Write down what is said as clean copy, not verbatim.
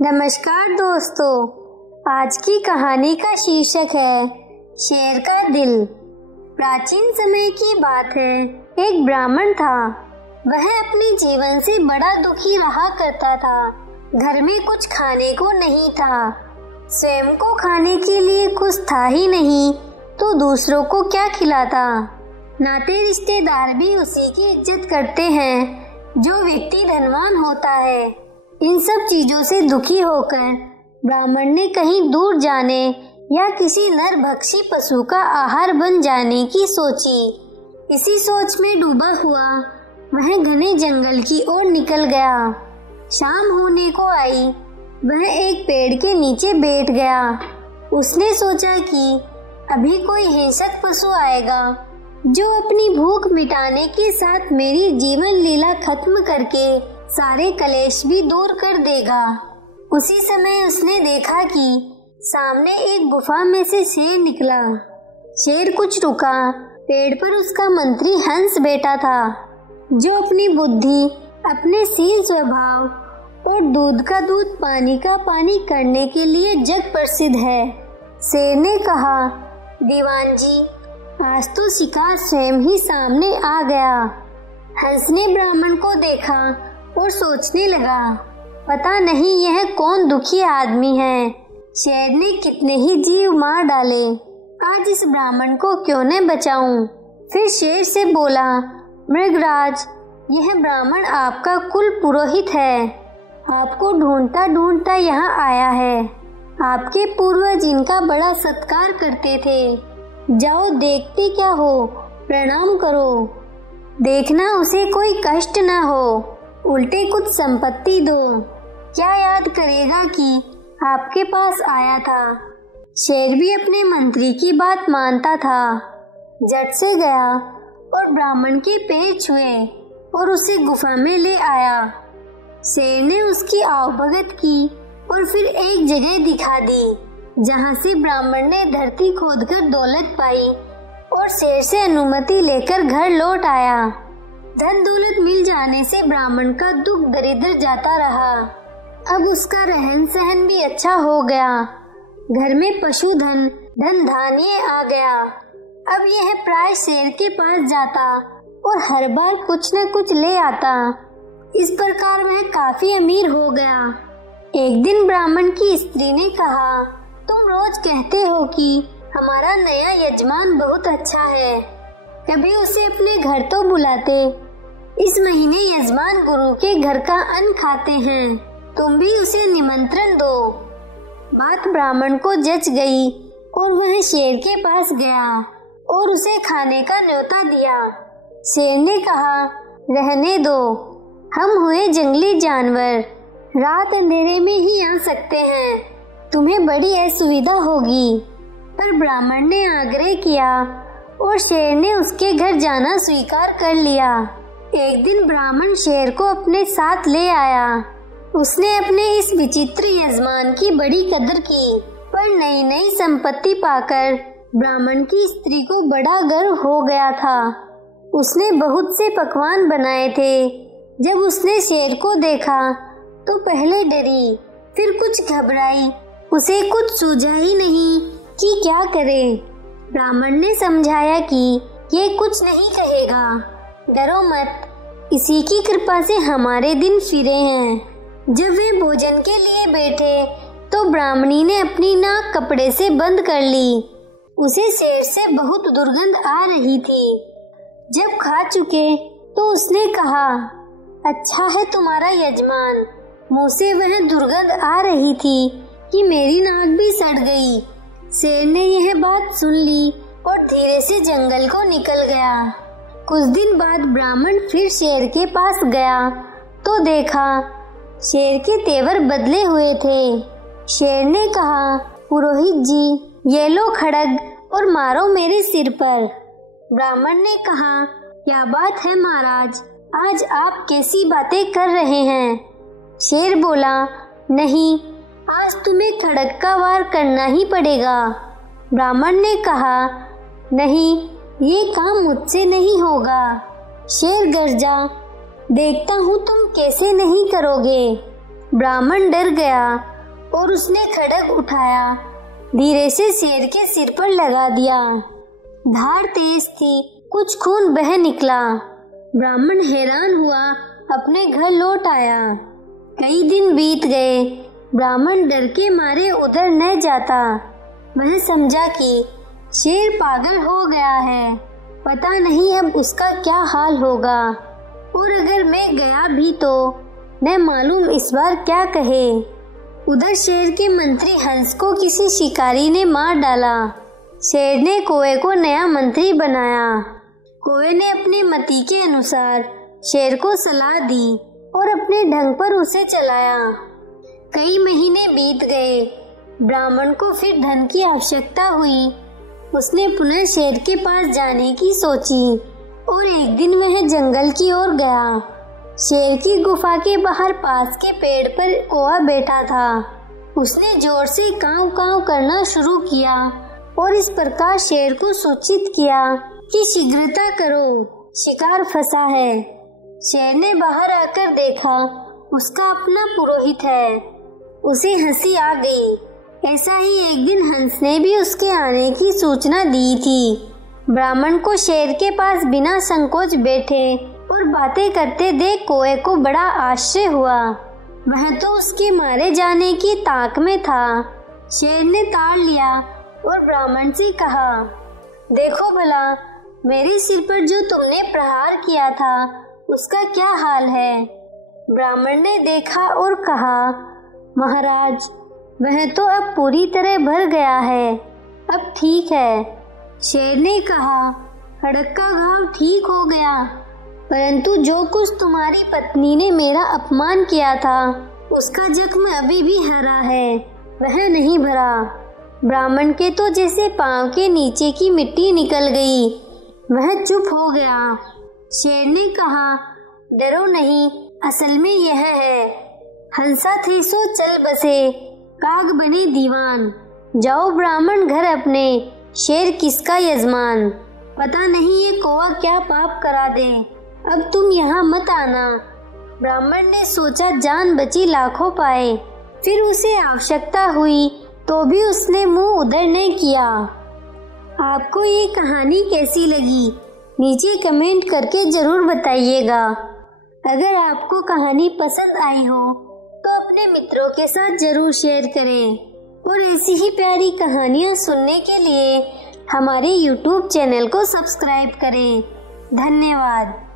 नमस्कार दोस्तों, आज की कहानी का शीर्षक है शेर का दिल। प्राचीन समय की बात है। एक ब्राह्मण था। वह अपने जीवन से बड़ा दुखी रहा करता था। घर में कुछ खाने को नहीं था। स्वयं को खाने के लिए कुछ था ही नहीं तो दूसरों को क्या खिलाता। नाते रिश्तेदार भी उसी की इज्जत करते हैं जो व्यक्ति धनवान होता है। इन सब चीजों से दुखी होकर ब्राह्मण ने कहीं दूर जाने या किसी नरभक्षी पशु का आहार बन जाने की सोची। इसी सोच में डूबा हुआ वह घने जंगल की ओर निकल गया। शाम होने को आई। वह एक पेड़ के नीचे बैठ गया। उसने सोचा कि अभी कोई हिंसक पशु आएगा जो अपनी भूख मिटाने के साथ मेरी जीवन लीला खत्म करके सारे कलेश भी दूर कर देगा। उसी समय उसने देखा कि सामने एक गुफा में से शेर निकला। शेर कुछ रुका। पेड़ पर उसका मंत्री हंस बैठा था जो अपनी बुद्धि, अपने शील स्वभाव और दूध का दूध पानी का पानी करने के लिए जग प्रसिद्ध है। शेर ने कहा, दीवान जी, आज तो शिकार स्वयं ही सामने आ गया। हंस ने ब्राह्मण को देखा और सोचने लगा, पता नहीं यह कौन दुखी आदमी है। शेर ने कितने ही जीव मार डाले, आज इस ब्राह्मण को क्यों न बचाऊं। फिर शेर से बोला, मृगराज, यह ब्राह्मण आपका कुल पुरोहित है। आपको ढूंढता ढूंढता यहाँ आया है। आपके पूर्वज इनका बड़ा सत्कार करते थे। जाओ, देखते क्या हो, प्रणाम करो। देखना उसे कोई कष्ट न हो, उल्टे कुछ संपत्ति दो। क्या याद करेगा कि आपके पास आया था। शेर भी अपने मंत्री की बात मानता था। झट से गया और ब्राह्मण के पैर छुए और उसे गुफा में ले आया। शेर ने उसकी आवभगत की और फिर एक जगह दिखा दी जहाँ से ब्राह्मण ने धरती खोदकर दौलत पाई और शेर से अनुमति लेकर घर लौट आया। धन दौलत मिल जाने से ब्राह्मण का दुख दरिद्र जाता रहा। अब उसका रहन सहन भी अच्छा हो गया। घर में पशुधन, धन धान्य आ गया। अब यह प्राय शेर के पास जाता और हर बार कुछ न कुछ ले आता। इस प्रकार वह काफी अमीर हो गया। एक दिन ब्राह्मण की स्त्री ने कहा, तुम रोज कहते हो कि हमारा नया यजमान बहुत अच्छा है, कभी उसे अपने घर तो बुलाते। इस महीने यजमान गुरु के घर का अन्न खाते हैं, तुम भी उसे निमंत्रण दो। बात ब्राह्मण को जच गई और वह शेर के पास गया और उसे खाने का न्योता दिया। शेर ने कहा, रहने दो, हम हुए जंगली जानवर, रात अंधेरे में ही आ सकते हैं, तुम्हें बड़ी असुविधा होगी। पर ब्राह्मण ने आग्रह किया और शेर ने उसके घर जाना स्वीकार कर लिया। एक दिन ब्राह्मण शेर को अपने साथ ले आया। उसने अपने इस विचित्र यजमान की बड़ी कदर की, पर नई नई संपत्ति पाकर ब्राह्मण की स्त्री को बड़ा गर्व हो गया था। उसने बहुत से पकवान बनाए थे। जब उसने शेर को देखा तो पहले डरी, फिर कुछ घबराई। उसे कुछ सूझा ही नहीं कि क्या करे। ब्राह्मण ने समझाया कि ये कुछ नहीं कहेगा, डरो मत, इसी की कृपा से हमारे दिन फिरे हैं। जब वे भोजन के लिए बैठे तो ब्राह्मणी ने अपनी नाक कपड़े से बंद कर ली। उसे शेर से बहुत दुर्गंध आ रही थी। जब खा चुके तो उसने कहा, अच्छा है तुम्हारा यजमान। मुंह से वह दुर्गंध आ रही थी कि मेरी नाक भी सड़ गई। शेर ने यह बात सुन ली और धीरे से जंगल को निकल गया। कुछ दिन बाद ब्राह्मण फिर शेर के पास गया तो देखा शेर के तेवर बदले हुए थे। शेर ने कहा, पुरोहित जी, ये लो खड्ग और मारो मेरे सिर पर। ब्राह्मण ने कहा, क्या बात है महाराज, आज आप कैसी बातें कर रहे हैं। शेर बोला, नहीं, आज तुम्हें खड्ग का वार करना ही पड़ेगा। ब्राह्मण ने कहा, नहीं, ये काम मुझसे नहीं होगा। शेर गरजा, देखता हूँ तुम कैसे नहीं करोगे। ब्राह्मण डर गया और उसने खड्ग उठाया, धीरे से शेर के सिर पर लगा दिया। धार तेज थी, कुछ खून बह निकला। ब्राह्मण हैरान हुआ, अपने घर लौट आया। कई दिन बीत गए, ब्राह्मण डर के मारे उधर न जाता। वह समझा कि शेर पागल हो गया है, पता नहीं अब उसका क्या हाल होगा, और अगर मैं गया भी तो न मालूम इस बार क्या कहे। उधर शेर के मंत्री हंस को किसी शिकारी ने मार डाला। शेर ने कौवे को नया मंत्री बनाया। कौवे ने अपनी मति के अनुसार शेर को सलाह दी और अपने ढंग पर उसे चलाया। कई महीने बीत गए। ब्राह्मण को फिर धन की आवश्यकता हुई। उसने पुनः शेर के पास जाने की सोची और एक दिन वह जंगल की ओर गया। शेर की गुफा के बाहर पास के पेड़ पर कौवा बैठा था। उसने जोर से कांव कांव करना शुरू किया और इस प्रकार शेर को सूचित किया कि शीघ्रता करो, शिकार फंसा है। शेर ने बाहर आकर देखा, उसका अपना पुरोहित है। उसे हंसी आ गई। ऐसा ही एक दिन हंस ने भी उसके आने की सूचना दी थी। ब्राह्मण को शेर के पास बिना संकोच बैठे और बातें करते देख कौवे को बड़ा आश्चर्य हुआ। वह तो उसके मारे जाने की ताक में था। शेर ने ताड़ लिया और ब्राह्मण से कहा, देखो भला, मेरे सिर पर जो तुमने प्रहार किया था उसका क्या हाल है। ब्राह्मण ने देखा और कहा, महाराज, वह तो अब पूरी तरह भर गया है, अब ठीक है। शेर ने कहा, खड्ग का घाव ठीक हो गया, परंतु जो कुछ तुम्हारी पत्नी ने मेरा अपमान किया था उसका जख्म अभी भी हरा है, वह नहीं भरा। ब्राह्मण के तो जैसे पांव के नीचे की मिट्टी निकल गई। वह चुप हो गया। शेर ने कहा, डरो नहीं, असल में यह है, हंसा थे सो चल बसे, काग बने दीवान। जाओ ब्राह्मण घर अपने, शेर किसका यजमान। पता नहीं ये कौवा क्या पाप करा दे, अब तुम यहाँ मत आना। ब्राह्मण ने सोचा जान बची लाखों पाए। फिर उसे आवश्यकता हुई तो भी उसने मुंह उधर नहीं किया। आपको ये कहानी कैसी लगी नीचे कमेंट करके जरूर बताइएगा। अगर आपको कहानी पसंद आई हो तो अपने मित्रों के साथ जरूर शेयर करें और ऐसी ही प्यारी कहानियाँ सुनने के लिए हमारे YouTube चैनल को सब्सक्राइब करें। धन्यवाद।